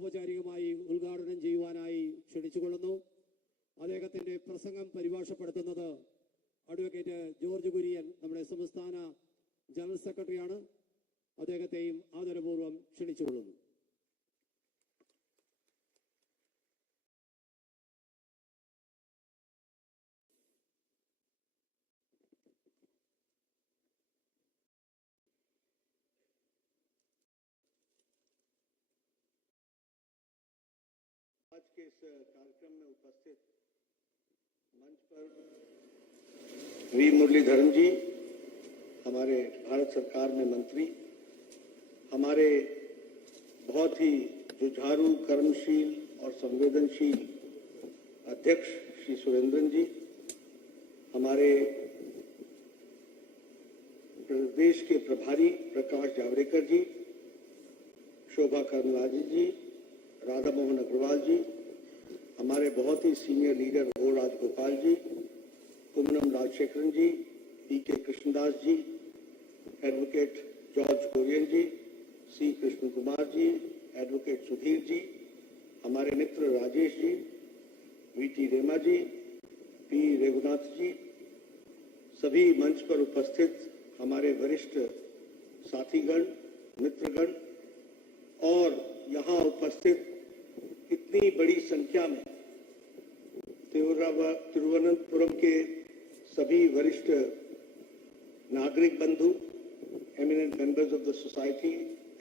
ഔപചാരികമായി ഉദ്ഘാടനം ചെയ്യുവാനായി ക്ഷണിച്ചുകൊള്ളുന്നു. അദ്ദേഹത്തിന്റെ പ്രസംഗം പരിഭാഷപ്പെടുത്തുന്നത് അഡ്വക്കേറ്റ് ജോർജ് കുര്യൻ, നമ്മുടെ സംസ്ഥാന ജനറൽ സെക്രട്ടറിയാണ്. അദ്ദേഹത്തെയും ആദരപൂർവ്വം ക്ഷണിച്ചുകൊള്ളുന്നു. आज के इस कार्यक्रम में उपस्थित मंच पर वी मुरलीधरन जी, हमारे भारत सरकार में मंत्री, हमारे बहुत ही जुझारू, कर्मशील और संवेदनशील अध्यक्ष श्री सुरेंद्रन जी, हमारे प्रदेश के प्रभारी प्रकाश जावड़ेकर जी, शोभा करमलाजी जी, राधा मोहन अग्रवाल जी, हमारे बहुत ही सीनियर लीडर ओ राजगोपाल जी, कुमनम राजशेखरन जी, पी के कृष्णदास जी, एडवोकेट जॉर्ज कुरियन जी, सी कृष्ण कुमार जी, एडवोकेट सुधीर जी, हमारे मित्र राजेश जी, वीटी रेमा जी, पी रघुनाथ जी, सभी मंच पर उपस्थित हमारे वरिष्ठ साथीगण, मित्रगण और यहाँ उपस्थित इतनी बड़ी संख्या में तिरुवनंतपुरम के सभी वरिष्ठ नागरिक बंधु, eminent members of the society,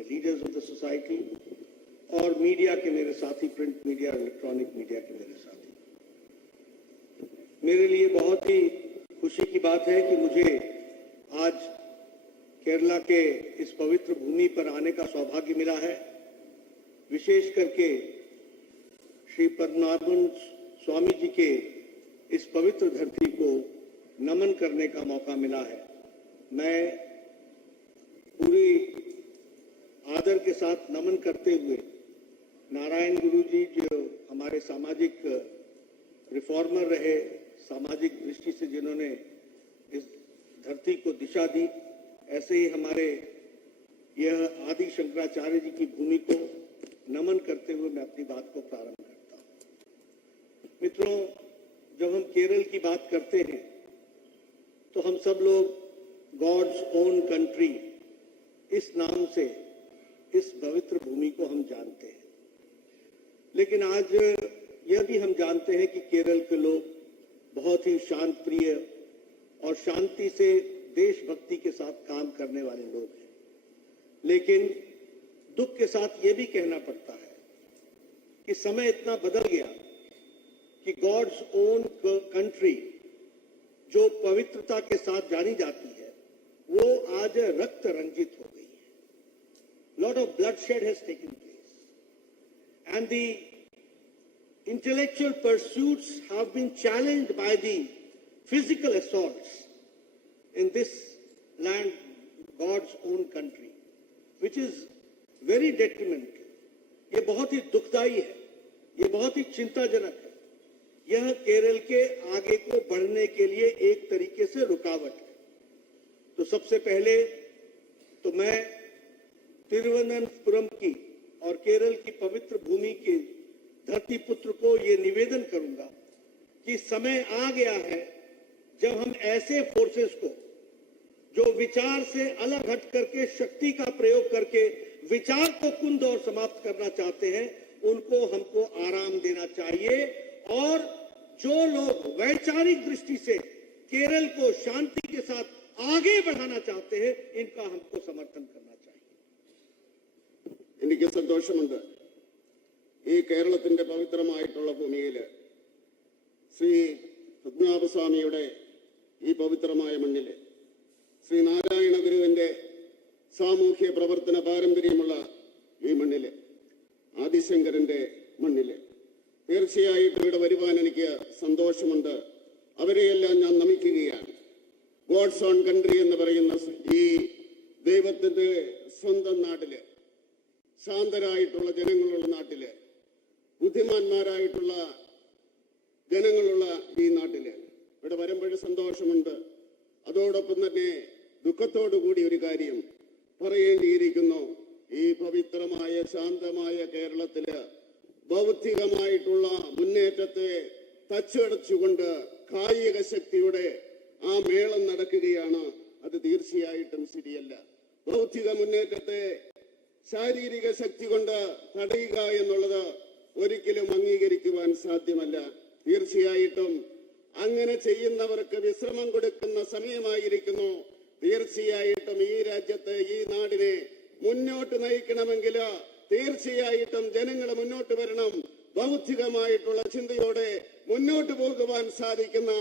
leaders of the society और मीडिया के मेरे साथी, प्रिंट मीडिया, इलेक्ट्रॉनिक मीडिया के मेरे साथी, मेरे लिए बहुत ही खुशी की बात है कि मुझे आज केरला के इस पवित्र भूमि पर आने का सौभाग्य मिला है। विशेष करके श्री पद्मनाभन स्वामी जी के इस पवित्र धरती को नमन करने का मौका मिला है। मैं पूरी आदर के साथ नमन करते हुए नारायण गुरु जी, जो हमारे सामाजिक रिफॉर्मर रहे, सामाजिक दृष्टि से जिन्होंने इस धरती को दिशा दी, ऐसे ही हमारे यह आदि शंकराचार्य जी की भूमि को नमन करते हुए मैं अपनी बात को प्रारंभ करता हूं। मित्रों, जब हम केरल की बात करते हैं तो हम सब लोग गॉड्स ओन कंट्री इस नाम से इस पवित्र भूमि को हम जानते हैं, लेकिन आज यह भी हम जानते हैं कि केरल के लोग बहुत ही शांत प्रिय और शांति से देशभक्ति के साथ काम करने वाले लोग हैं। लेकिन दुख के साथ ये भी कहना पड़ता है कि समय इतना बदल गया कि गॉड्स ओन कंट्री जो पवित्रता के साथ जानी जाती है वो आज रक्त रंजित हो गई है। Lot of bloodshed has taken place and the intellectual pursuits have been challenged by the physical assaults in this land, God's own country, which is very detrimental. ये बहुत ही दुखदाई है, ये बहुत ही चिंताजनक है। यह केरल के आगे को बढ़ने के लिए एक तरीके से रुकावट है। तो सबसे पहले तो मैं तिरुवनंतपुरम की और केरल की पवित्र भूमि के धरती पुत्र को ये निवेदन करूंगा कि समय आ गया है जब हम ऐसे फोर्सेस को जो विचार से अलग हट करके शक्ति का प्रयोग करके विचार को कुंद और समाप्त करना चाहते हैं, उनको हमको आराम देना चाहिए। और जो लोग वैचारिक दृष्टि से केरल को शांति के साथ आगे बढ़ाना चाहते हैं, इनका हमको समर्थन करना चाहिए। എനിക്ക് സന്തോഷമുണ്ട്, ഈ കേരളത്തിന്റെ പവിത്രമായിട്ടുള്ള ഭൂമിയിൽ ശ്രീ പത്മനാഭസ്വാമിയുടെ ഈ പവിത്രമായ മണ്ണിൽ ശ്രീ നാരായണ ഗുരുവിന്റെ സാമൂഹ്യ പ്രവർത്തന പാരമ്പര്യമുള്ള ഈ മണ്ണിൽ, ആദിശങ്കരന്റെ മണ്ണിൽ തീർച്ചയായിട്ടും ഇവിടെ വരുവാൻ എനിക്ക് സന്തോഷമുണ്ട്. അവരെയെല്ലാം ഞാൻ നമിക്കുകയാണ്. ഗോഡ്സ് ഓൺ കൺട്രി എന്ന് പറയുന്ന ഈ ദൈവത്തിന്റെ സ്വന്തം നാട്ടില്, ശാന്തരായിട്ടുള്ള ജനങ്ങളുള്ള നാട്ടില്, ബുദ്ധിമാന്മാരായിട്ടുള്ള ജനങ്ങളുള്ള ഈ നാട്ടില് ഇവിടെ വരുമ്പോൾ സന്തോഷമുണ്ട്. അതോടൊപ്പം തന്നെ ദുഃഖത്തോടുകൂടി ഒരു കാര്യം പറയേണ്ടിയിരിക്കുന്നു. ഈ പവിത്രമായ ശാന്തമായ കേരളത്തില് ബൗദ്ധികമായിട്ടുള്ള മുന്നേറ്റത്തെ തച്ചടച്ചുകൊണ്ട് കായിക ശക്തിയുടെ ആ മേളം നടക്കുകയാണ്. അത് തീർച്ചയായിട്ടും ശരിയല്ല. ബൗദ്ധിക മുന്നേറ്റത്തെ ശാരീരിക ശക്തി കൊണ്ട് തടയുക എന്നുള്ളത് ഒരിക്കലും അംഗീകരിക്കുവാൻ സാധ്യമല്ല. തീർച്ചയായിട്ടും അങ്ങനെ ചെയ്യുന്നവർക്ക് വിശ്രമം കൊടുക്കുന്ന സമയമായിരിക്കുന്നു. തീർച്ചയായിട്ടും ഈ രാജ്യത്തെ, ഈ നാടിനെ മുന്നോട്ട് നയിക്കണമെങ്കിൽ തീർച്ചയായിട്ടും ജനങ്ങൾ മുന്നോട്ട് വരണം. ബൗദ്ധികമായിട്ടുള്ള ചിന്തയോടെ മുന്നോട്ട് പോകുവാൻ സാധിക്കുന്ന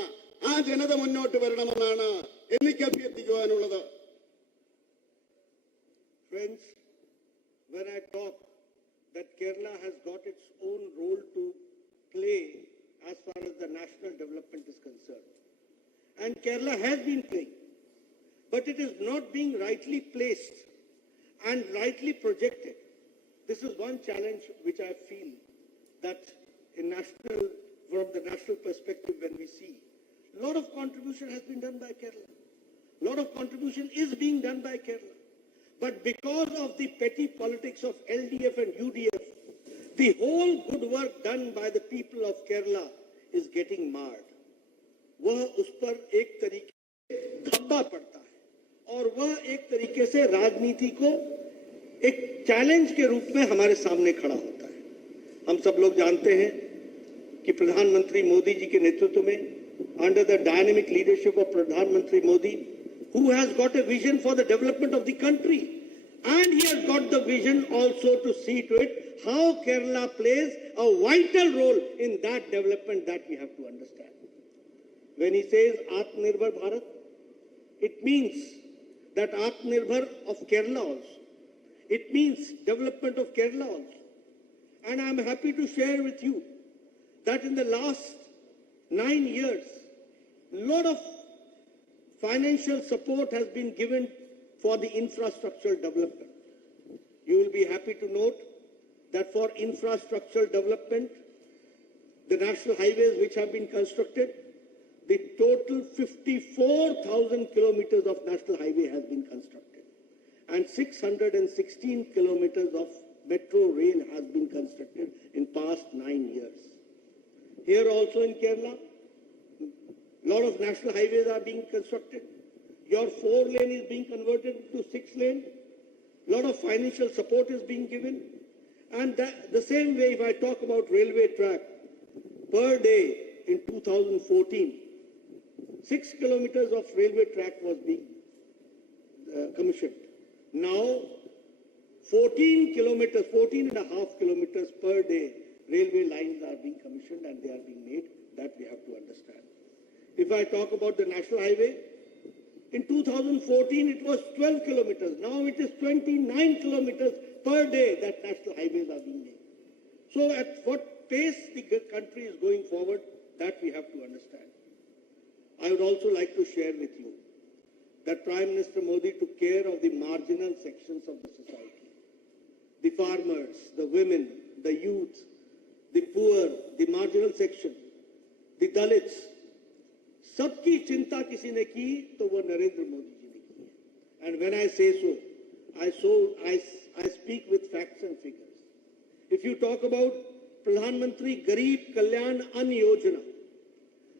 ആ ജനത മുന്നോട്ട് വരണമെന്നാണ് എനിക്ക് അഭ്യർത്ഥിക്കുവാനുള്ളത്. Friends, when I talk that Kerala has got its own role to play as far as the national development is concerned, and Kerala has been playing, but it is not being rightly placed and rightly projected. This is one challenge which I feel that from the national perspective, when we see a lot of contribution has been done by Kerala, a lot of contribution is being done by Kerala. But because of the petty politics of LDF and UDF, the whole good work done by the people of Kerala is getting marred. वह उस पर एक तरीके से धब्बा पड़ता है और वह एक तरीके से राजनीति को एक चैलेंज के रूप में हमारे सामने खड़ा होता है. हम सब लोग जानते हैं कि प्रधानमंत्री मोदी जी के नेतृत्व में, under the dynamic leadership of प्रधानमंत्री Modi, who has got a vision for the development of the country, and he has got the vision also to see to it how Kerala plays a vital role in that development that we have to understand. When he says Atmanirbhar Bharat, it means that Atmanirbhar of Kerala also. It means development of Kerala also. And I am happy to share with you that in the last 9 years, a lot of financial support has been given for the infrastructural development. You will be happy to note that for infrastructural development, the national highways which have been constructed, the total 54,000 kilometers of national highway has been constructed, and 616 kilometers of metro rail has been constructed in past 9 years. Here also in Kerala, a lot of national highways are being constructed. Your 4-lane is being converted to 6-lane. A lot of financial support is being given. And the same way, if I talk about railway track, per day in 2014, 6 kilometers of railway track was being commissioned. Now, 14 and a half kilometers per day, railway lines are being commissioned and they are being made. That we have to understand. If I talk about the national highway, in 2014 it was 12 kilometers. Now it is 29 kilometers per day that national highways are being made. So at what pace the country is going forward, that we have to understand. I would also like to share with you that Prime Minister Modi took care of the marginal sections of the society. The farmers, the women, the youth, the poor, the marginal section, the Dalits. सबकी चिंता किसी ने की तो वो नरेंद्र मोदी जी ने की है. And when I say so, I speak with facts and figures. If you talk about Pradhan Mantri Garib Kalyan Ann Yojana,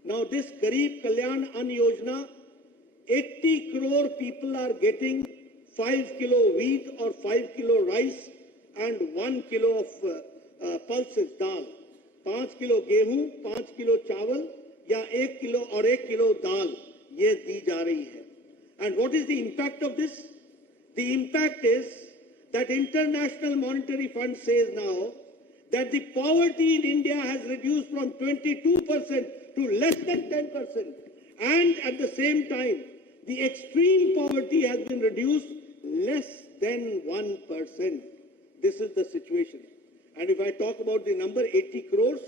now this Garib Kalyan Ann Yojana, 80 crore people are getting 5 kilo wheat or 5 kilo rice and 1 kilo of pulses, dal. 5 kilo गेहूं, 5 kilo चावल या 1 किलो और 1 किलो दाल ये दी जा रही है. And what is the impact of this? The impact is that International Monetary Fund says now that the poverty in India has reduced from 22% to less than 10%. And at the same time, the extreme poverty has been reduced less than 1%. This is the situation. And if I talk about the number 80 crores,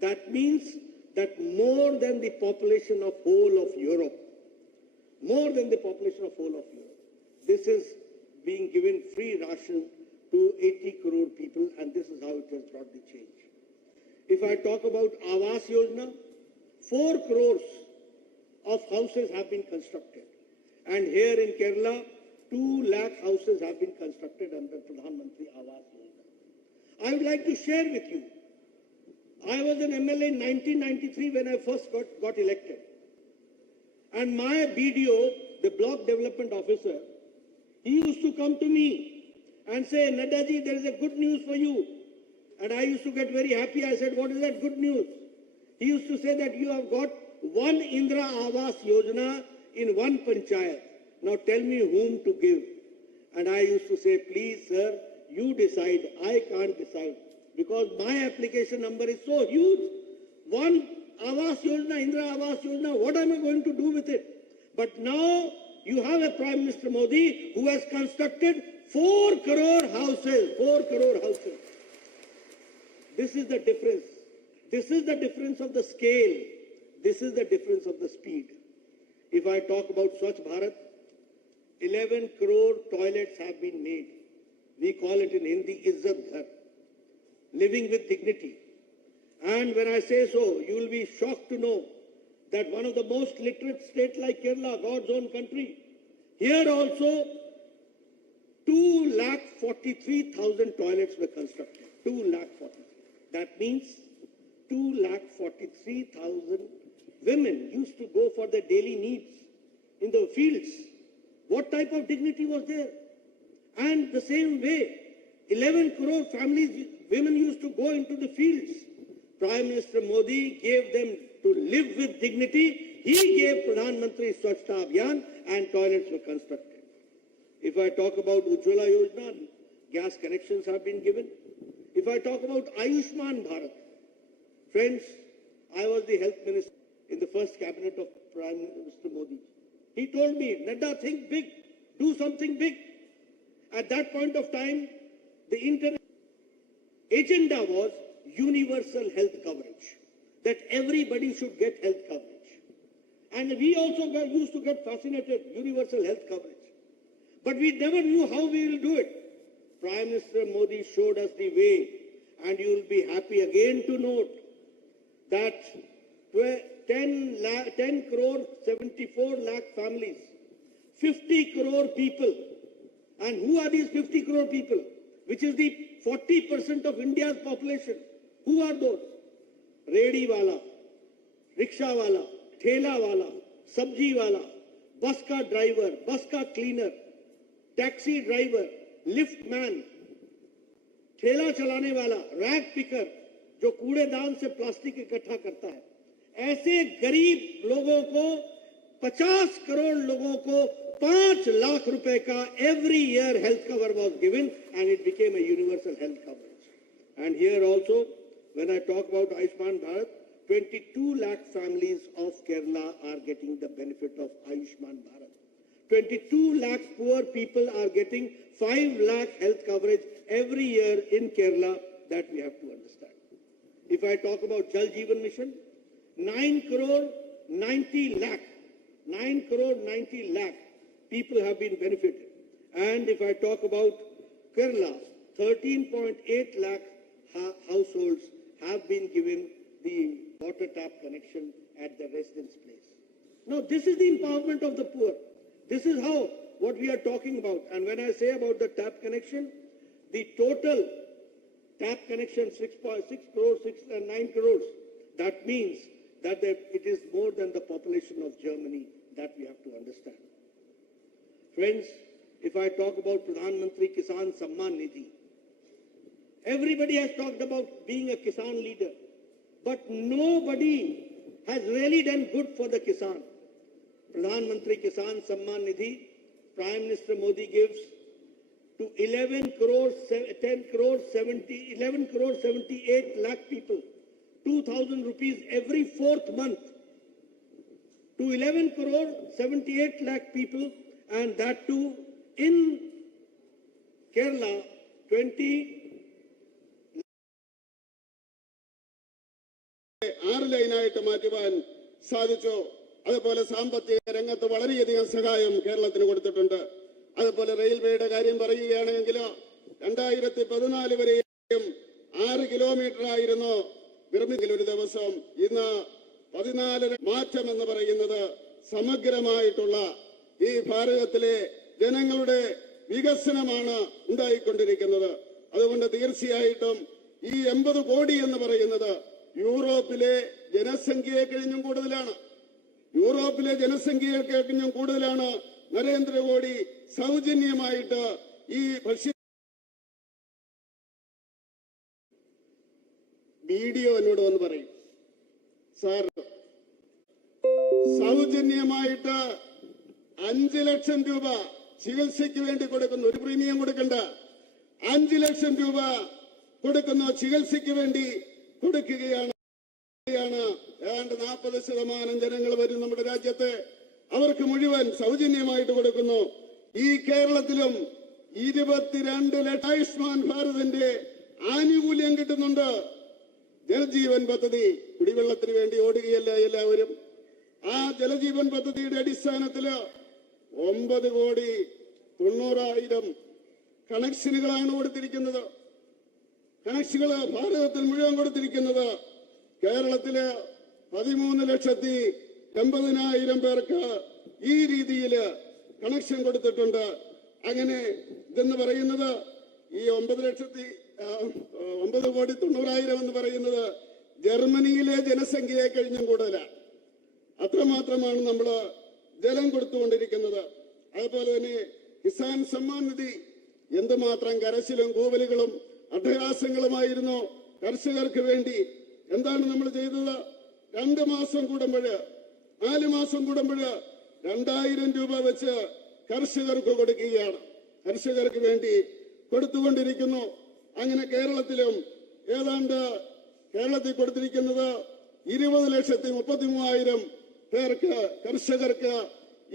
that means that more than the population of whole of Europe, this is being given free ration to 80 crore people, and this is how it has brought the change. If I talk about Awas Yojana, 4 crores of houses have been constructed, and here in Kerala, 2 lakh houses have been constructed under Pradhan Mantri Awas Yojana. I would like to share with you I was an MLA in 1993 when I first got elected. And my BDO, the block development officer, he used to come to me and say, Nadda ji, there is a good news for you. And I used to get very happy. I said, what is that good news? He used to say that you have got one Indra Awas Yojana in one panchayat. Now tell me whom to give. And I used to say, please sir, you decide. I can't decide. Because my application number is so huge. One Awas Yojana, Indra Awas Yojana, what am I going to do with it? But now you have a Prime Minister Modi who has constructed 4 crore houses. 4 crore houses. This is the difference. This is the difference of the scale. This is the difference of the speed. If I talk about Swachh Bharat, 11 crore toilets have been made. We call it in Hindi, Izzat Ghar. Living with dignity. And when I say so, you will be shocked to know that one of the most literate states like Kerala, God's own country, here also 2,43,000 toilets were constructed. 2,43,000. That means 2,43,000 women used to go for their daily needs in the fields. What type of dignity was there? And the same way, 11 crore families, women used to go into the fields. Prime Minister Modi gave them to live with dignity. He gave Pradhan Mantri Swachhta Abhiyan and toilets were constructed. If I talk about Ujjwala Yojana, gas connections have been given. If I talk about Ayushman Bharat, friends, I was the health minister in the first cabinet of Prime Minister Modi. He told me, Nadda, think big, do something big. At that point of time, the internet agenda was universal health coverage, that everybody should get health coverage. And we also used to get fascinated, universal health coverage. But we never knew how we will do it. Prime Minister Modi showed us the way, and you will be happy again to note that 10 crore 74 lakh families, 50 crore people. And who are these 50 crore people? Which is the 40% of India's population. Who are those? Redi wala, rickshaw wala, thela wala, sabji wala, bus ka driver, bus ka cleaner, taxi driver, lift man, ठेला चलाने वाला, rag picker जो कूड़ेदान से प्लास्टिक इकट्ठा करता है, ऐसे गरीब लोगों को 50 करोड़ लोगों को 5 लाख रुपए का every year health cover was given and it became a universal health coverage. And here also, when I talk about Ayushman Bharat, 22 lakh families of Kerala are getting the benefit of Ayushman Bharat. 22 lakh poor people are getting 5 lakh health coverage every year in Kerala. That we have to understand. If I talk about Jal Jeevan Mission, 9 crore 90 lakh people have been benefited. And if I talk about Kerala, 13.8 lakh households have been given the water tap connection at the residence place. Now, this is the empowerment of the poor. This is how, what we are talking about. And when I say about the tap connection, the total tap connection, 6 crores, 9 crores, that means that it is more than the population of Germany. That we have to understand. Friends, if I talk about Pradhan Mantri Kisan Samman Nidhi, everybody has talked about being a Kisan leader, but nobody has really done good for the Kisan. Pradhan Mantri Kisan Samman Nidhi, Prime Minister Modi gives to 11 crore 78 lakh people, 2,000 rupees every 4th month, to 11 crore 78 lakh people, and that too in Kerala, 20 6 ലൈനായിട്ട് മാറ്റുവാൻ സാധിച്ചു. അതുപോലെ സാമ്പത്തിക രംഗത്ത് വളരെയധികം സഹായം കേരളത്തിന് കൊടുത്തിട്ടുണ്ട്. അതുപോലെ റെയിൽവേയുടെ കാര്യം പറയുകയാണെങ്കിൽ 2014 വരെയും 6 കിലോമീറ്റർ ആയിരുന്നു നിർമ്മിക്കൽ ഒരു ദിവസം. ഇന്ന് 14 മാറ്റം എന്ന് പറയുന്നത് സമഗ്രമായിട്ടുള്ള ഈ ഭാരതത്തിലെ ജനങ്ങളുടെ വികസനമാണ് ഉണ്ടായിക്കൊണ്ടിരിക്കുന്നത്. അതുകൊണ്ട് തീർച്ചയായിട്ടും ഈ 80 കോടി എന്ന് പറയുന്നത് യൂറോപ്പിലെ ജനസംഖ്യയെ കഴിഞ്ഞും കൂടുതലാണ്. യൂറോപ്പിലെ ജനസംഖ്യയെ കഴിഞ്ഞും കൂടുതലാണ് നരേന്ദ്രമോദി സൗജന്യമായിട്ട് ഈ വീഡിയോ എന്നോട് വന്ന് പറയും, സാർ സൗജന്യമായിട്ട് 5 ലക്ഷം രൂപ ചികിത്സയ്ക്ക് വേണ്ടി കൊടുക്കുന്നു. ഒരു പ്രീമിയം കൊടുക്കണ്ട, 5 ലക്ഷം രൂപ കൊടുക്കുന്ന ചികിത്സയ്ക്ക് വേണ്ടി കൊടുക്കുകയാണ്. ഏതാണ്ട് 40% ജനങ്ങൾ വരും നമ്മുടെ രാജ്യത്ത്. അവർക്ക് മുഴുവൻ സൗജന്യമായിട്ട് കൊടുക്കുന്നു. ഈ കേരളത്തിലും 22 ലക്ഷം ആയുഷ്മാൻ ഭാരതിന്റെ ആനുകൂല്യം കിട്ടുന്നുണ്ട്. ജലജീവൻ പദ്ധതി, കുടിവെള്ളത്തിന് വേണ്ടി ഓടുകയല്ല എല്ലാവരും. ആ ജലജീവൻ പദ്ധതിയുടെ അടിസ്ഥാനത്തില് 9,90,00,000 കണക്ഷനുകളാണ് കൊടുത്തിരിക്കുന്നത്. കണക്ഷനുകൾ ഭാരതത്തിൽ മുഴുവൻ കൊടുത്തിരിക്കുന്നത്. കേരളത്തില് 13,80,000 പേർക്ക് ഈ രീതിയിൽ കണക്ഷൻ കൊടുത്തിട്ടുണ്ട്. അങ്ങനെ ഇതെന്ന് പറയുന്നത് ഈ 9,90,00,000 എന്ന് പറയുന്നത് ജർമ്മനിയിലെ ജനസംഖ്യയെ കഴിഞ്ഞും കൂടുതലാണ്. അത്രമാത്രമാണ് നമ്മൾ ജലം കൊടുത്തുകൊണ്ടിരിക്കുന്നത്. അതുപോലെ തന്നെ കിസാൻ സമ്മാൻ നിധി എന്തുമാത്രം കരച്ചിലും കൂവലുകളും അട്ടഹാസങ്ങളുമായിരുന്നു കർഷകർക്ക് വേണ്ടി. എന്താണ് നമ്മൾ ചെയ്തത്? 2 മാസം കൂടുമ്പോഴ് 4 മാസം കൂടുമ്പോഴ് 2000 രൂപ വെച്ച് കർഷകർക്ക് കൊടുക്കുകയാണ്. കർഷകർക്ക് വേണ്ടി കൊടുത്തുകൊണ്ടിരിക്കുന്നു. അങ്ങനെ കേരളത്തിലും ഏതാണ്ട് കേരളത്തിൽ കൊടുത്തിരിക്കുന്നത് 20,33,000 പേർക്ക്, കർഷകർക്ക്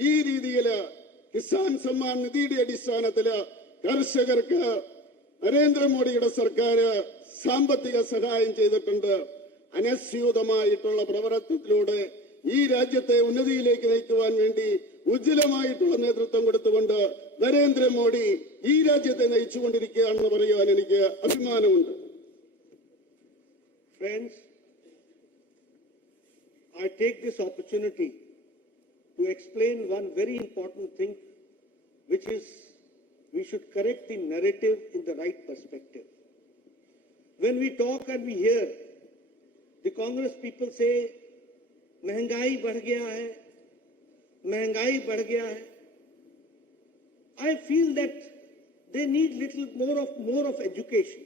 ഈ രീതിയിൽ കിസാൻ സമ്മാൻ നിധിയുടെ അടിസ്ഥാനത്തിൽ കർഷകർക്ക് നരേന്ദ്രമോദിയുടെ സർക്കാർ സാമ്പത്തിക സഹായം ചെയ്തിട്ടുണ്ട്. അനസ്യൂതമായിട്ടുള്ള പ്രവർത്തനത്തിലൂടെ ഈ രാജ്യത്തെ ഉന്നതിയിലേക്ക് നയിക്കുവാൻ വേണ്ടി ഉജ്ജ്വലമായിട്ടുള്ള നേതൃത്വം കൊടുത്തുകൊണ്ട് നരേന്ദ്രമോദി ഈ രാജ്യത്തെ നയിച്ചുകൊണ്ടിരിക്കുകയാണെന്ന് പറയുവാൻ എനിക്ക് അഭിമാനമുണ്ട്. Friends, I take this opportunity to explain one very important thing, which is we should correct the narrative in the right perspective. When we talk and we hear the Congress people say, महंगाई बढ़ गया है, महंगाई बढ़ गया है, I feel that they need little more of education.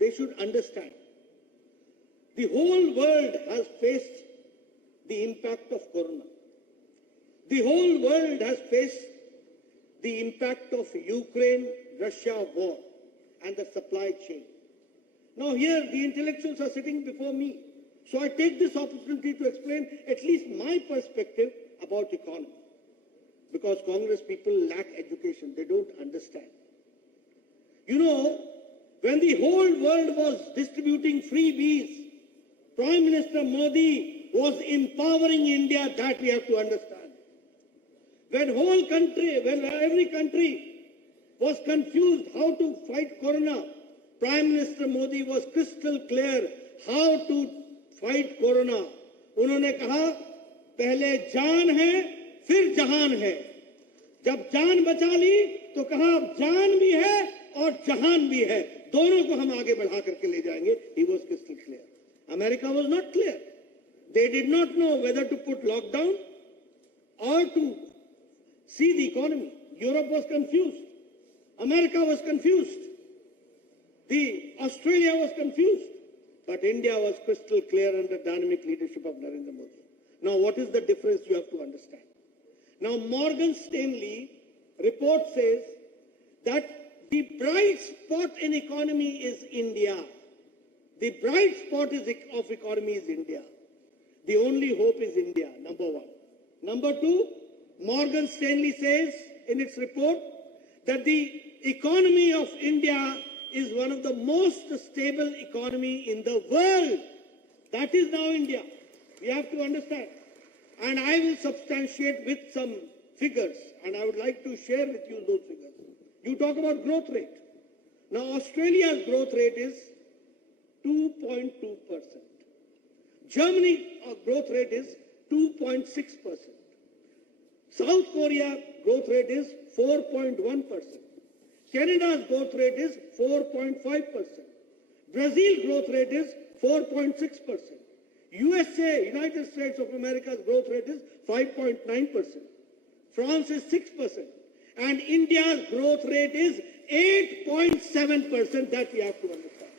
They should understand. The whole world has faced the impact of corona. The whole world has faced the impact of Ukraine-Russia war and the supply chain. Now here the intellectuals are sitting before me. So I take this opportunity to explain at least my perspective about economy. Because Congress people lack education. They don't understand. You know, when the whole world was distributing freebies, Prime Minister Modi was empowering India. That we have to understand. When every country was confused how to fight corona, Prime Minister Modi was crystal clear how to fight corona. उन्होंने कहा पहले जान है फिर जहान है. जब जान बचा ली तो कहा अब जान भी है और जहान भी है, दोनों को हम आगे बढ़ा करके ले जाएंगे. He was crystal clear. America was not clear. They did not know whether to put lockdown or to see the economy. Europe was confused. America was confused. Australia was confused. But India was crystal clear under dynamic leadership of Narendra Modi. Now what is the difference you have to understand? Now Morgan Stanley report says that the bright spot in economy is India. The bright spot of economy is India. The only hope is India, number one. Number two, Morgan Stanley says in its report that the economy of India is one of the most stable economy in the world. That is now India. We have to understand. And I will substantiate with some figures, and I would like to share with you those figures. You talk about growth rate. Now Australia's growth rate is 2.2%. Germany growth rate is 2.6%. South Korea growth rate is 4.1%. Canada's growth rate is 4.5%. Brazil growth rate is 4.6%. USA, United States of America's growth rate is 5.9%. France is 6%. And India's growth rate is 8.7%. That we have to understand.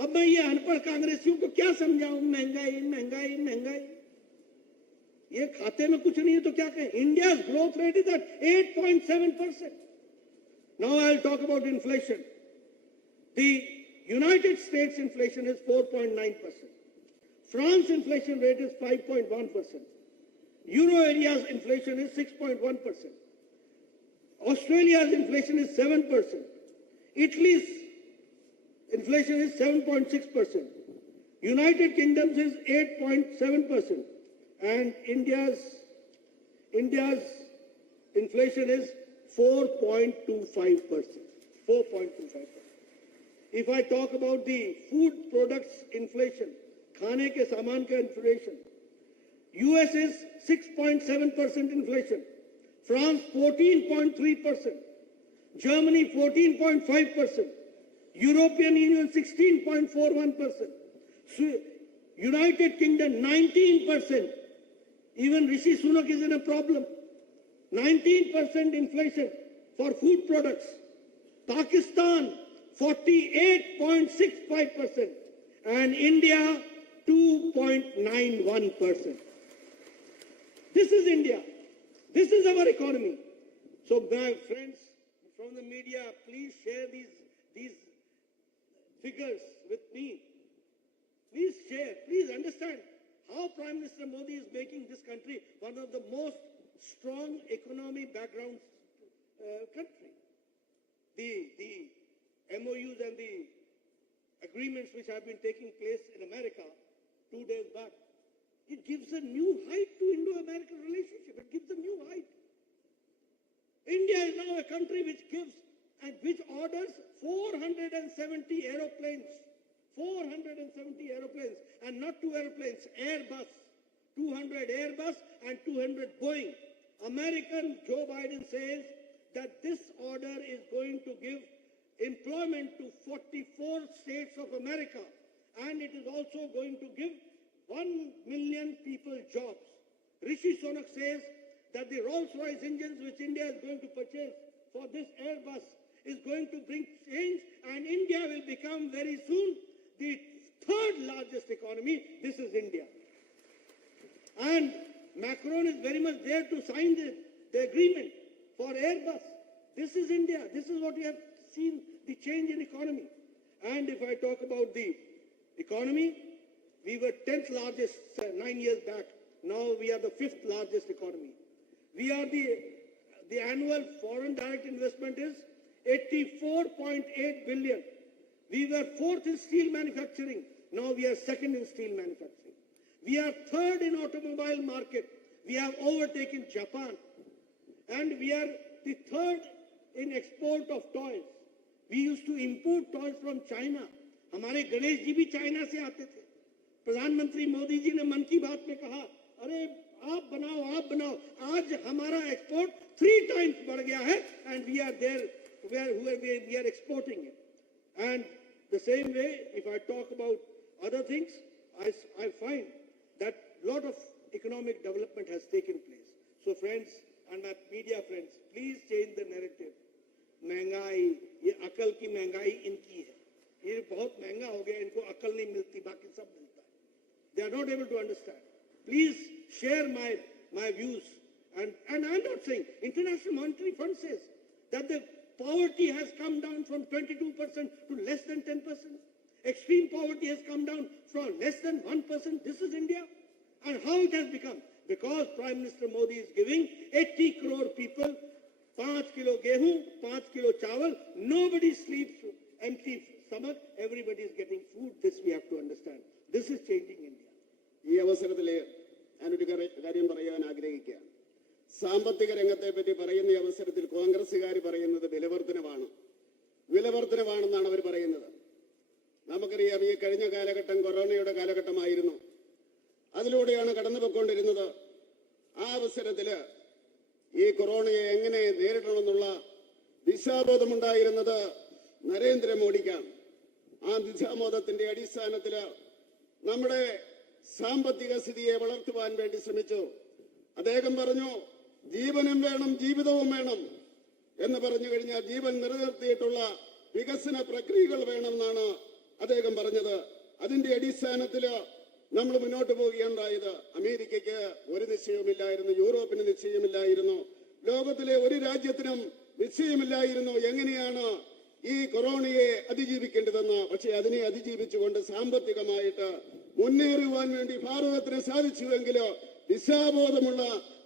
अब मैं ये अनपढ़ कांग्रेसियों को क्या समझाऊं? महंगाई महंगाई महंगाई, ये खाते में कुछ नहीं है तो क्या कहें? India's growth rate is at 8.7%. Now I'll talk about inflation. The United States inflation is 4.9%. France inflation rate is 5.1%. Euro area's inflation is 6.1%. Australia's inflation is 7%. Italy's inflation is 7.6%. United Kingdom's is 8.7%. And India's inflation is 4.25%. 4.25%. If I talk about the food products inflation, खाने के सामान का inflation, US is 6.7% inflation, France 14.3%, Germany 14.5%, European Union 16.41%, United Kingdom 19%. Even Rishi Sunak is in a problem. 19% inflation for food products. Pakistan 48.65% and India 2.91%. This is India. This is our economy. So my friends from the media, please share these figures with me. Please share, please understand how Prime Minister Modi is making this country one of the most strong economy background country. The MOUs and the agreements which have been taking place in America 2 days back, it gives a new height to Indo-American relationship. It gives a new height. India is now a country which gives and which orders 470 aeroplanes. 470 aeroplanes, and not 2 airplanes, Airbus. 200 Airbus and 200 Boeing. American Joe Biden says that this order is going to give employment to 44 states of America, and it is also going to give 1 million people jobs. Rishi Sunak says that the Rolls-Royce engines which India is going to purchase for this Airbus is going to bring change, and India will become very soon the 3rd largest economy. This is India. And Macron is very much there to sign the agreement for Airbus. This is India. This is what we have seen, the change in economy. And if I talk about the economy, we were 10th largest 9 years back. Now we are the 5th largest economy. We are the annual foreign direct investment is 84.8 billion. We were 4th in steel manufacturing. Now we are 2nd in steel manufacturing. We are 3rd in automobile market. We have overtaken Japan. And we are the 3rd in export of toys. We used to import toys from China. हमारे गणेश जी भी चाइना से आते थे. प्रधानमंत्री मोदी जी ने मन की बात में कहा, अरे आप बनाओ. आज हमारा एक्सपोर्ट 3 times बढ़ गया है, and we are there where we are exporting it. And the same way, if I talk about other things, I find that a lot of economic development has taken place. So friends and my media friends, please change the narrative. महंगाई, ये अकल की महंगाई इनकी है. ये बहुत महंगा हो गया, इनको अकल नहीं मिलती, बाकी सब मिलता है. They are not able to understand. Please share my views. And I'm not saying, International Monetary Fund says that the poverty has come down from 22% to less than 10%. Extreme poverty has come down from less than 1%. This is India. And how it has become? Because Prime Minister Modi is giving 80 crore people 5 kilo gehu, 5 kilo chawal. Nobody sleeps empty stomach. Everybody is getting food. This we have to understand. This is changing India. ഈ അവസരത്തിൽ ഞാനൊരു കാര്യം പറയാൻ ആഗ്രഹിക്കുകയാണ്. സാമ്പത്തിക രംഗത്തെ പറ്റി പറയുന്ന ഈ അവസരത്തിൽ കോൺഗ്രസ്സുകാർ പറയുന്നത് വിലവർദ്ധനവാണെന്നാണ് അവർ പറയുന്നത്. നമുക്കറിയാം, ഈ കഴിഞ്ഞ കാലഘട്ടം കൊറോണയുടെ കാലഘട്ടമായിരുന്നു. അതിലൂടെയാണ് കടന്നുപോയിക്കൊണ്ടിരുന്നത്. ആ അവസരത്തില് ഈ കൊറോണയെ എങ്ങനെ നേരിടണമെന്നുള്ള ദിശാബോധമുണ്ടായിരുന്നത് നരേന്ദ്രമോദിക്കാണ്. ആ ദിശാബോധത്തിന്റെ അടിസ്ഥാനത്തില് നമ്മുടെ സാമ്പത്തിക സ്ഥിതിയെ വളർത്തുവാൻ വേണ്ടി ശ്രമിച്ചു. അദ്ദേഹം പറഞ്ഞു, ജീവനും വേണം ജീവിതവും വേണം എന്ന് പറഞ്ഞു കഴിഞ്ഞാൽ ജീവൻ നിലനിർത്തിയിട്ടുള്ള വികസന പ്രക്രിയകൾ വേണമെന്നാണ് അദ്ദേഹം പറഞ്ഞത്. അതിന്റെ അടിസ്ഥാനത്തില് നമ്മൾ മുന്നോട്ട് പോവുകയുണ്ടായത്. അമേരിക്കയ്ക്ക് ഒരു നിശ്ചയവുമില്ലായിരുന്നു, യൂറോപ്പിന് നിശ്ചയമില്ലായിരുന്നു, ലോകത്തിലെ ഒരു രാജ്യത്തിനും നിശ്ചയമില്ലായിരുന്നു എങ്ങനെയാണ് ഈ കൊറോണയെ അതിജീവിക്കേണ്ടതെന്ന്. പക്ഷെ അതിനെ അതിജീവിച്ചുകൊണ്ട് സാമ്പത്തികമായിട്ട് മുന്നേറുവാൻ വേണ്ടി ഭാരതത്തിന് സാധിച്ചുവെങ്കിലോ ദിശാബോധമുള്ള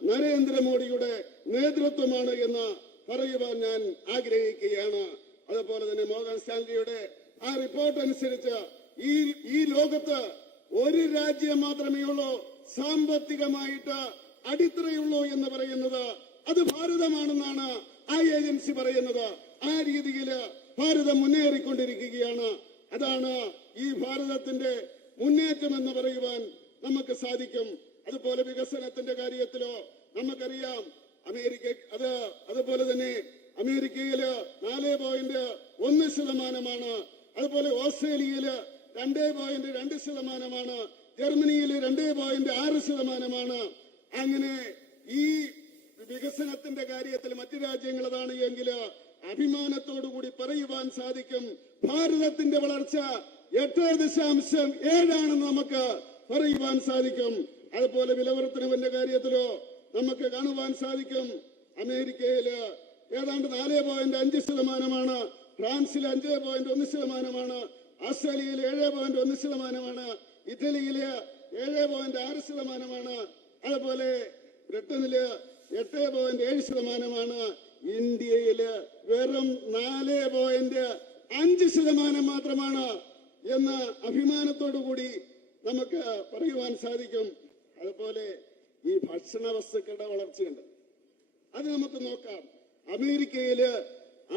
നരേന്ദ്രമോദിയുടെ നേതൃത്വമാണ് എന്ന് പറയുവാൻ ഞാൻ ആഗ്രഹിക്കുകയാണ്. അതുപോലെ തന്നെ മോർഗൻ സ്റ്റാൻലിയുടെ ആ റിപ്പോർട്ട് അനുസരിച്ച് ഈ ലോകത്ത് ഒരു രാജ്യം മാത്രമേ ഉള്ളൂ സാമ്പത്തികമായിട്ട് അടിത്തറയുള്ളൂ എന്ന് പറയുന്നത്, അത് ഭാരതമാണെന്നാണ് ആ ഏജൻസി പറയുന്നത്. ആ രീതിയിൽ ഭാരതം മുന്നേറിക്കൊണ്ടിരിക്കുകയാണ്. അതാണ് ഈ ഭാരതത്തിന്റെ മുന്നേറ്റം എന്ന് പറയുവാൻ നമുക്ക് സാധിക്കും. അതുപോലെ വികസനത്തിന്റെ കാര്യത്തിലോ നമുക്കറിയാം, അതുപോലെ തന്നെ അമേരിക്കയില് 4.1%, അതുപോലെ ഓസ്ട്രേലിയയില് 2.2%, ജർമ്മനിയില് 2.6%. അങ്ങനെ ഈ വികസനത്തിന്റെ കാര്യത്തിൽ മറ്റു രാജ്യങ്ങൾ അതാണ് എങ്കിൽ അഭിമാനത്തോടുകൂടി പറയുവാൻ സാധിക്കും, ഭാരതത്തിന്റെ വളർച്ച 8.7 നമുക്ക് പറയുവാൻ സാധിക്കും. അതുപോലെ വിലവർദ്ധനവിന്റെ കാര്യത്തിലോ നമുക്ക് കാണുവാൻ സാധിക്കും, അമേരിക്കയില് ഏതാണ്ട് 4.5%, ഫ്രാൻസിൽ 5.1%, ഓസ്ട്രേലിയയിൽ 7.1%, ഇറ്റലിയില് 7.6%, അതുപോലെ ബ്രിട്ടനില് 8.7%, ഇന്ത്യയില് വെറും 4.5% മാത്രമാണ് എന്ന് അഭിമാനത്തോടുകൂടി നമുക്ക് പറയുവാൻ സാധിക്കും. അതുപോലെ ഈ ഭക്ഷണ വസ്തുക്കളുടെ വളർച്ചയുണ്ട്, അത് നമുക്ക് നോക്കാം. അമേരിക്കയില്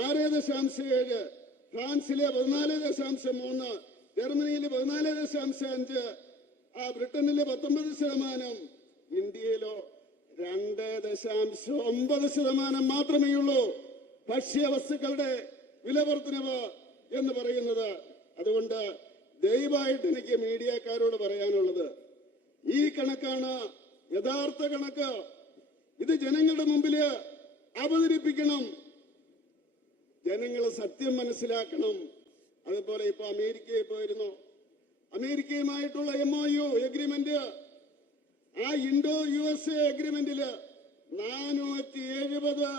6.7, ഫ്രാൻസിലെ 14.3, ജർമ്മനിയില് 14.5, ബ്രിട്ടനിലെ 19%, ഇന്ത്യയിലോ 2.9% മാത്രമേ ഉള്ളൂ ഭക്ഷ്യവസ്തുക്കളുടെ വിലവർദ്ധനവ് എന്ന് പറയുന്നത്. അതുകൊണ്ട് ദയവായിട്ട് എനിക്ക് മീഡിയക്കാരോട് പറയാനുള്ളത്, ഈ കണക്കാണ് യഥാർത്ഥ കണക്ക്. ഇത് ജനങ്ങളുടെ മുമ്പില് അവതരിപ്പിക്കണം, ജനങ്ങൾ സത്യം മനസ്സിലാക്കണം. അതുപോലെ ഇപ്പൊ അമേരിക്കയിൽ പോയിരുന്നു, അമേരിക്കയുമായിട്ടുള്ള MOU എഗ്രിമെന്റ്, ആ ഇൻഡോ USA എഗ്രിമെന്റില് 470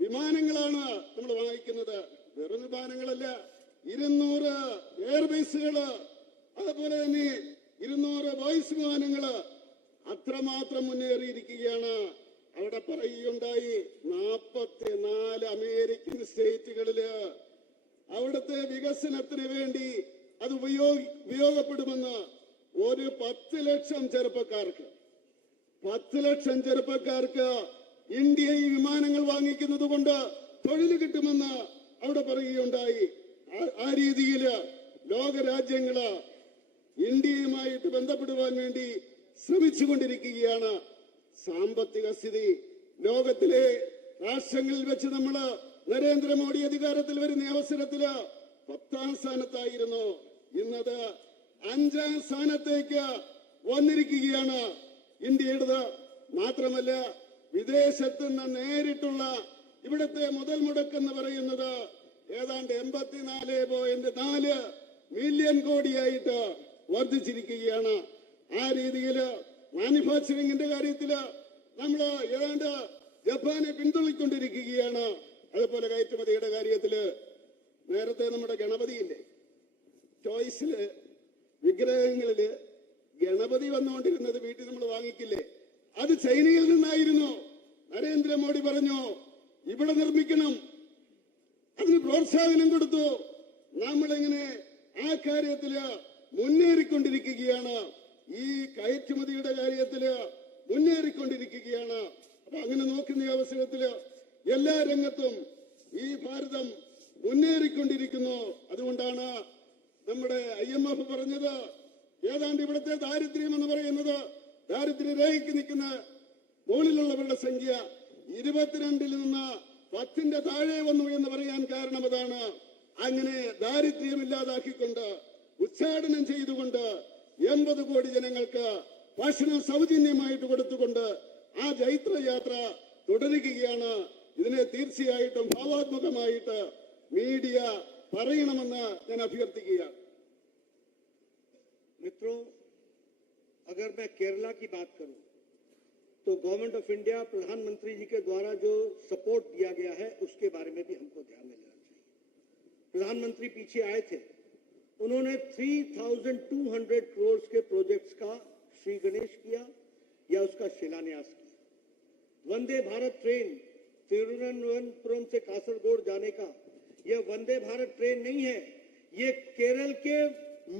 വിമാനങ്ങളാണ് നമ്മൾ വാങ്ങിക്കുന്നത്. വെറും വിമാനങ്ങളല്ല, 200 എയർബേസുകള്, അതുപോലെ തന്നെ 200 ബോയ്സ് വിമാനങ്ങള് അത്രമാത്രം മുന്നേറിയിരിക്കുകയാണ്. അവിടെ പറയുകയുണ്ടായി, 44 അമേരിക്കൻ സ്റ്റേറ്റുകളില് അവിടുത്തെ വികസനത്തിന് വേണ്ടി അത് ഉപയോഗപ്പെടുമെന്ന്. ഒരു 10 ലക്ഷം ചെറുപ്പക്കാർക്ക് ഇന്ത്യ ഈ വിമാനങ്ങൾ വാങ്ങിക്കുന്നത് കൊണ്ട് തൊഴിൽ കിട്ടുമെന്ന് അവിടെ പറയുകയുണ്ടായി. ആ രീതിയിൽ ലോകരാജ്യങ്ങള് ഇന്ത്യയുമായിട്ട് ബന്ധപ്പെടുവാൻ വേണ്ടി ശ്രമിച്ചുകൊണ്ടിരിക്കുകയാണ്. സാമ്പത്തിക സ്ഥിതി ലോകത്തിലെ രാഷ്ട്രങ്ങളിൽ വെച്ച് നമ്മള് നരേന്ദ്രമോദി അധികാരത്തിൽ വരുന്ന അവസരത്തില് 10ാം സ്ഥാനത്തായിരുന്നു. ഇന്നത് 5ാം സ്ഥാനത്തേക്ക് വന്നിരിക്കുകയാണ് ഇന്ത്യയുടേത്. മാത്രമല്ല, വിദേശത്ത് നിന്ന് നേരിട്ടുള്ള ഇവിടുത്തെ മുതൽ മുടക്കെന്ന് പറയുന്നത് ഏതാണ്ട് 84.4 മില്യൺ കോടിയായിട്ട് വർദ്ധിച്ചിരിക്കുകയാണ്. ആ രീതിയിൽ മാനുഫാക്ചറിംഗിന്റെ കാര്യത്തില് നമ്മൾ ഏതാണ്ട് ജപ്പാനെ പിന്തുണയ്ക്കൊണ്ടിരിക്കുകയാണ്. അതുപോലെ കയറ്റുമതിയുടെ കാര്യത്തില് നേരത്തെ നമ്മുടെ ഗണപതിയില്ലേ, ചോയ്സില് വിഗ്രഹങ്ങളില് ഗണപതി വന്നുകൊണ്ടിരുന്നത് വീട്ടിൽ നമ്മൾ വാങ്ങിക്കില്ലേ, അത് ചൈനയിൽ നിന്നായിരുന്നു. നരേന്ദ്രമോദി പറഞ്ഞു ഇവിടെ നിർമ്മിക്കണം, അതിന് പ്രോത്സാഹനം കൊടുത്തു. നമ്മളിങ്ങനെ ആ കാര്യത്തില് മുന്നേറിക്കൊണ്ടിരിക്കുകയാണ്, ഈ കയറ്റുമതിയുടെ കാര്യത്തില് മുന്നേറിക്കൊണ്ടിരിക്കുകയാണ്. അപ്പൊ അങ്ങനെ നോക്കുന്ന അവസരത്തില് എല്ലാ രംഗത്തും ഈ ഭാരതം മുന്നേറിക്കൊണ്ടിരിക്കുന്നു. അതുകൊണ്ടാണ് നമ്മുടെ IMF പറഞ്ഞത്, ഏതാണ്ട് ഇവിടുത്തെ ദാരിദ്ര്യം എന്ന് പറയുന്നത്, ദാരിദ്ര്യരേഖയ്ക്ക് നിൽക്കുന്ന മുകളിലുള്ളവരുടെ സംഖ്യ 22ൽ നിന്ന് 10ന്റെ താഴെ വന്നു എന്ന് പറയാൻ കാരണം അതാണ്. അങ്ങനെ ദാരിദ്ര്യമില്ലാതാക്കിക്കൊണ്ട് ഉച്ചാടനം ചെയ്തുകൊണ്ട് 80 കോടി ജനങ്ങൾക്ക് ഭക്ഷണം സൗജന്യമായിട്ട് കൊടുത്തുകൊണ്ട് ആ ജൈത്രയാത്ര തുടരുകയാണ്. ഇതിനെ തീർച്ചയായിട്ടും ഭാവാത്മകമായിട്ട് മീഡിയ പറയണമെന്ന് ഞാൻ അഭ്യർത്ഥിക്കുകയാണ്. मित्रों, अगर मैं केरला की बात करूं तो गवर्नमेंट ऑफ इंडिया प्रधानमंत्री जी के द्वारा जो सपोर्ट दिया गया है उसके बारे में भी हमको ध्यान में लेना चाहिए। प्रधानमंत्री पीछे आए थे, उन्होंने 3200 करोड़ के प्रोजेक्ट्स का श्री गणेश किया या उसका शिलान्यास किया। वंदे भारत ट्रेन तिरुवनंतपुरम से कासरगोड जाने का यह वंदे भारत ट्रेन नहीं है, ये केरल के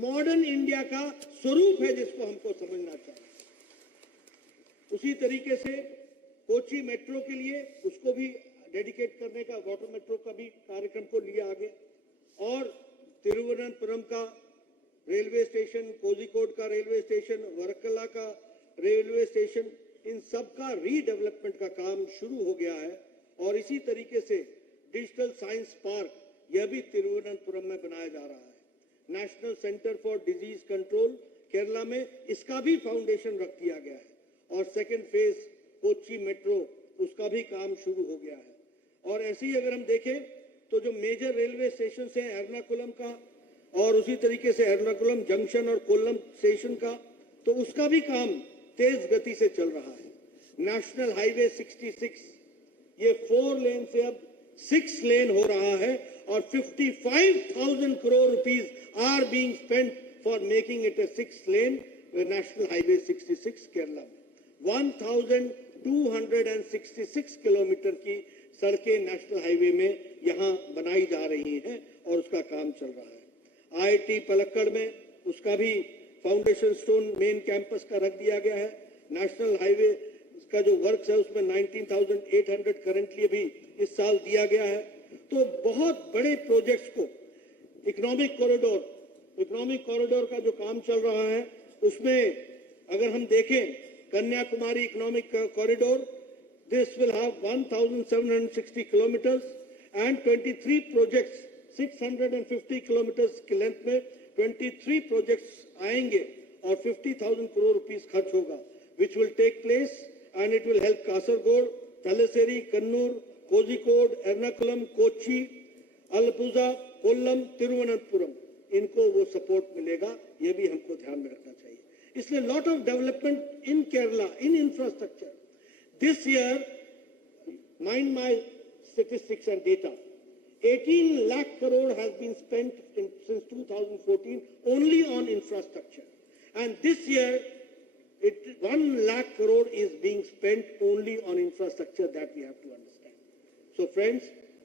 मॉडर्न इंडिया का स्वरूप है जिसको हमको समझना चाहिए। उसी तरीके से कोची मेट्रो के लिए उसको भी डेडिकेट करने का, वाटर मेट्रो का भी कार्यक्रम को लिया आगे, और तिरुवनंतपुरम का रेलवे स्टेशन, कोझिकोड का रेलवे स्टेशन, वर्कला का रेलवे स्टेशन, इन सब का रीडेवलपमेंट का काम शुरू हो गया है। और इसी तरीके से डिजिटल साइंस पार्क यह भी तिरुवनंतपुरम में बनाया जा रहा है। National centre for disease control Kerala में इसका भी फाउंडेशन रख दिया गया है, और सेकेंड फेज कोची मेट्रो उसका भी काम शुरू हो गया है। और ऐसे ही अगर हम देखें तो जो मेजर रेलवे स्टेशन हैं एर्नाकुलम का, और उसी तरीके से एर्नाकुलम जंक्शन और कोल्लम स्टेशन का, तो उसका भी काम तेज गति से चल रहा है। नेशनल हाईवे 66 ये 4 लेन से अब 6 लेन हो रहा है, और 55,000 crore rupees are being spent for making it a 6 lane national highway 66 Kerala में। 1266 किलोमीटर की सड़कें नेशनल हाईवे में यहां बनाई जा रही हैं और उसका काम चल रहा है। IIT पलक्कड़ में उसका भी फाउंडेशन स्टोन मेन कैंपस का रख दिया गया है। नेशनल हाईवे का जो वर्क है उसमें 19,800 करंटली भी इस साल दिया गया है। तो बहुत बड़े प्रोजेक्ट्स को इकोनॉमिक कॉरिडोर का जो काम चल रहा है उसमें अगर हम देखें Kanyakumari economic corridor, this will have 1,760 kilometres and 23 प्रोजेक्ट्स 650 किलोमीटर्स की लेंथ में 23 प्रोजेक्ट्स आएंगे और 50,000 करोड़ रुपीस खर्च होगा, which will take place and it will help Kasaragod, Thalassery, Kannur, Kozhikode, Ernakulam, Kochi, Alappuzha, Kollam, Thiruvananthapuram, इनको वो सपोर्ट मिलेगा। ये भी हमको ध्यान में रखना चाहिए। इसलिए lot of development in Kerala in infrastructure this year, mind my statistics and data, 18 lakh crore has been spent since 2014 only on infrastructure, and this year 1 lakh crore is being spent only on infrastructure. That we have to understand. So friends,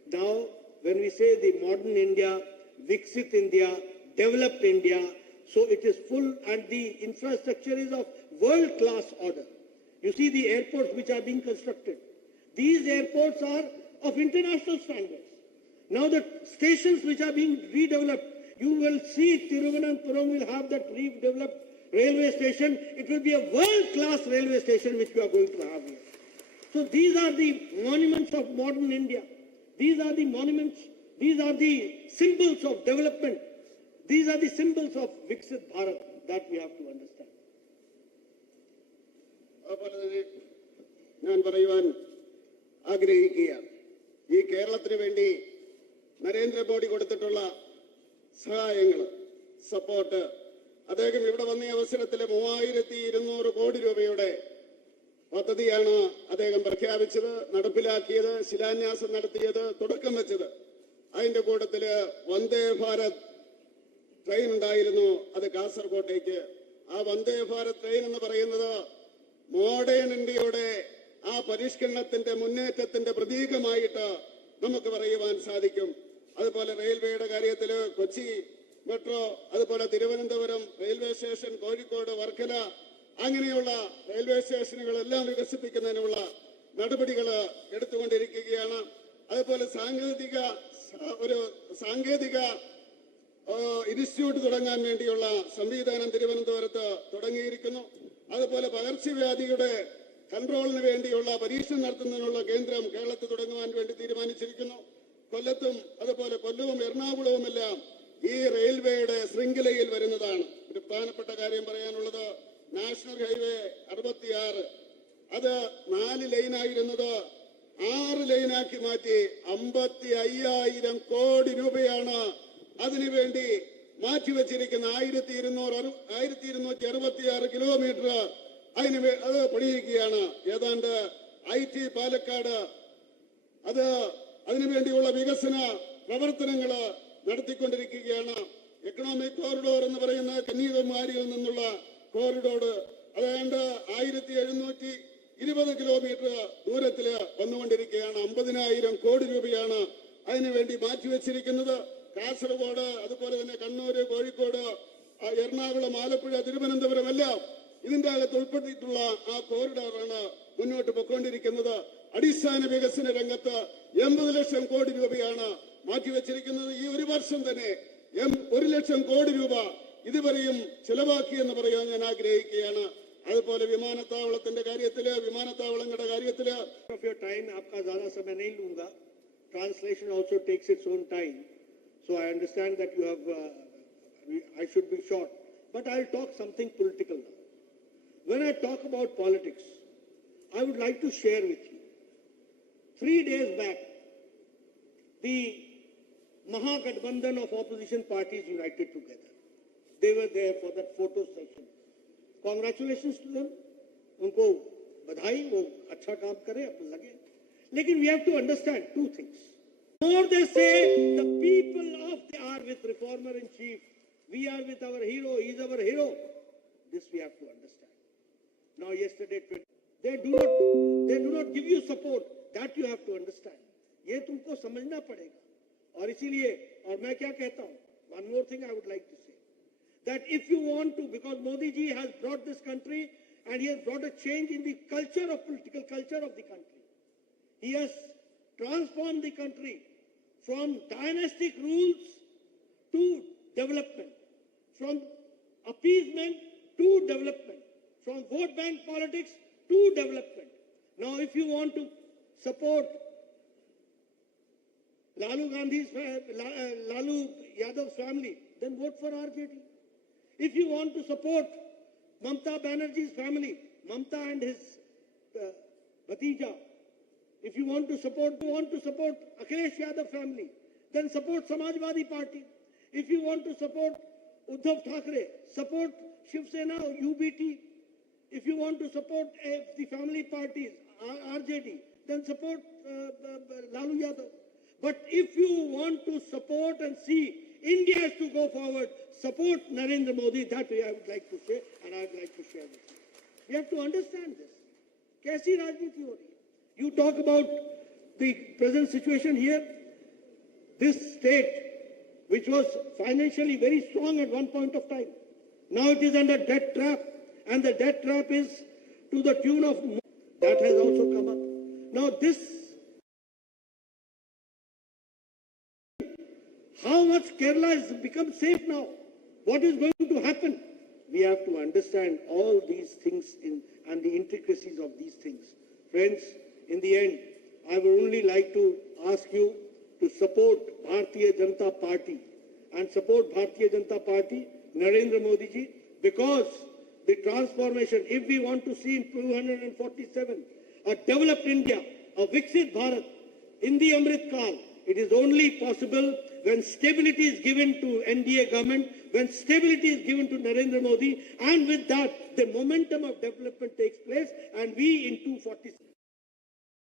now when we say the modern India, Viksit India, developed India, so it is full, and the infrastructure is of world class order. You see the airports which are being constructed, these airports are of international standards. Now the stations which are being redeveloped, you will see Thiruvananthapuram will have that redeveloped railway station. It will be a world-class railway station which we are going to have here. So these are the monuments of modern India. These are the monuments, these are the symbols of development. These are the symbols of Viksit Bharat that we have to understand. അതുപോലെ തന്നെ ഞാൻ പറയുവാൻ ആഗ്രഹിക്കുകയാണ്, ഈ കേരളത്തിന് വേണ്ടി നരേന്ദ്രമോദി കൊടുത്തിട്ടുള്ള സഹായങ്ങൾ, സപ്പോർട്ട്, അദ്ദേഹം ഇവിടെ വന്ന അവസരത്തിൽ 3200 കോടി രൂപയുടെ പദ്ധതിയാണ് അദ്ദേഹം പ്രഖ്യാപിച്ചത്, നടപ്പിലാക്കിയത്, ശിലാന്യാസം നടത്തിയത്, തുടക്കം വെച്ചത്. അതിന്റെ കൂട്ടത്തില് വന്ദേ ഭാരത് ട്രെയിൻ ഉണ്ടായിരുന്നു, അത് കാസർകോട്ടേക്ക്. ആ വന്ദേ ഭാരത് ട്രെയിൻ എന്ന് പറയുന്നത് മോഡേൺ ഇന്ത്യയുടെ ആ പരിഷ്കരണത്തിന്റെ മുന്നേറ്റത്തിന്റെ പ്രതീകമായിട്ട് നമുക്ക് പറയുവാൻ സാധിക്കും. അതുപോലെ റെയിൽവേയുടെ കാര്യത്തില് കൊച്ചി മെട്രോ, അതുപോലെ തിരുവനന്തപുരം റെയിൽവേ സ്റ്റേഷൻ, കോഴിക്കോട്, വർക്കല, അങ്ങനെയുള്ള റെയിൽവേ സ്റ്റേഷനുകളെല്ലാം വികസിപ്പിക്കുന്നതിനുള്ള നടപടികൾ എടുത്തുകൊണ്ടിരിക്കുകയാണ്. അതുപോലെ സാങ്കേതിക ഇൻസ്റ്റിറ്റ്യൂട്ട് തുടങ്ങാൻ വേണ്ടിയുള്ള സംവിധാനം തിരുവനന്തപുരത്ത് തുടങ്ങിയിരിക്കുന്നു. അതുപോലെ പകർച്ചവ്യാധിയുടെ കൺട്രോളിന് വേണ്ടിയുള്ള പരീക്ഷണം നടത്തുന്നതിനുള്ള കേന്ദ്രം കേരളത്തിൽ തുടങ്ങുവാൻ വേണ്ടി തീരുമാനിച്ചിരിക്കുന്നു. കൊല്ലത്തും അതുപോലെ കൊല്ലവും എറണാകുളവുമെല്ലാം ഈ റെയിൽവേയുടെ ശൃംഖലയിൽ വരുന്നതാണ്. ഒരു പ്രധാനപ്പെട്ട കാര്യം പറയാനുള്ളത്, നാഷണൽ ഹൈവേ 66 അത് 4 ലൈനായിരുന്നത് 6 ലൈനാക്കി മാറ്റി 55,000 കോടി രൂപയാണ് അതിനുവേണ്ടി മാറ്റിവെച്ചിരിക്കുന്ന. 1266 കിലോമീറ്റർ അത് പണിയുകയാണ്. ഏതാണ്ട് IT പാലക്കാട് അതിനുവേണ്ടിയുള്ള വികസന പ്രവർത്തനങ്ങൾ നടത്തിക്കൊണ്ടിരിക്കുകയാണ്. എക്കണോമിക് കോറിഡോർ എന്ന് പറയുന്ന കന്യാകുമാരിയിൽ നിന്നുള്ള കോറിഡോർ അതാണ്ട് 1720 കിലോമീറ്റർ ദൂരത്തിൽ വന്നുകൊണ്ടിരിക്കുകയാണ്. 50,000 കോടി രൂപയാണ് അതിനുവേണ്ടി മാറ്റിവെച്ചിരിക്കുന്നത്. കാസർഗോഡ്, അതുപോലെ തന്നെ കണ്ണൂര്, കോഴിക്കോട്, എറണാകുളം, ആലപ്പുഴ, തിരുവനന്തപുരം എല്ലാം ഇതിന്റെ അകത്ത് ഉൾപ്പെടുത്തിയിട്ടുള്ള ആ കോറിഡോറാണ് മുന്നോട്ട് പോയിക്കൊണ്ടിരിക്കുന്നത്. അടിസ്ഥാന വികസന രംഗത്ത് 80 ലക്ഷം കോടി രൂപയാണ് മാറ്റിവെച്ചിരിക്കുന്നത്. ഈ ഒരു വർഷം തന്നെ 1 ലക്ഷം കോടി രൂപ ഇതുവരെയും ചെലവാക്കിയെന്ന് പറയാൻ ഞാൻ ആഗ്രഹിക്കുകയാണ്. അതുപോലെ വിമാനത്താവളത്തിന്റെ കാര്യത്തില്, വിമാനത്താവളങ്ങളുടെ കാര്യത്തില് Translation also takes its own time. So I understand that you have, I should be short. But I'll talk something political now. When I talk about politics, I would like to share with you. 3 days back, the Mahagathbandhan of opposition parties united together. They were there for that photo session. Congratulations to them. Unko badhai, wo acha kaam kare, apne lage. Lekin we have to understand 2 things. More they say, the people of they are with reformer in chief. We are with our hero. He is our hero. This we have to understand. Now yesterday, they do not give you support. That you have to understand. ये तुमको समझना पड़ेगा. और इसीलिए, और मैं क्या कहता हूँ, one more thing I would like to say, that if you want to, because Modi ji has brought this country and he has brought a change in the culture of political culture of the country. He has transformed the country from dynastic rules to development, from appeasement to development, from vote bank politics to development. Now, if you want to support Lalu Yadav's family, then vote for RJD. If you want to support Mamta Banerjee's family, Mamta and his Bhatija, if you want to support Akhilesh Yadav family, then support Samajwadi Party. If you want to support Uddhav Thackeray, support Shiv Sena or UBT. If you want to support the family parties, RJD, then support Lalu Yadav. But if you want to support and see India has to go forward, support Narendra Modi. That way I would like to say, and I would like to share with you. We have to understand this. Kaisi rajniti ho rahi hai? You talk about the present situation here. This state, which was financially very strong at one point of time, now it is under debt trap, and the debt trap is to the tune of that has also come up. Now this, how much Kerala has become safe now? What is going to happen? We have to understand all these things and the intricacies of these things. Friends, in the end, I would only like to ask you to support Bharatiya Janata Party and support Bharatiya Janata Party, Narendra Modi ji, because the transformation, if we want to see in 247 a developed India, a Viksit Bharat in the Amrit Kal, it is only possible when stability is given to NDA government, when stability is given to Narendra Modi, and with that, the momentum of development takes place, and we in 247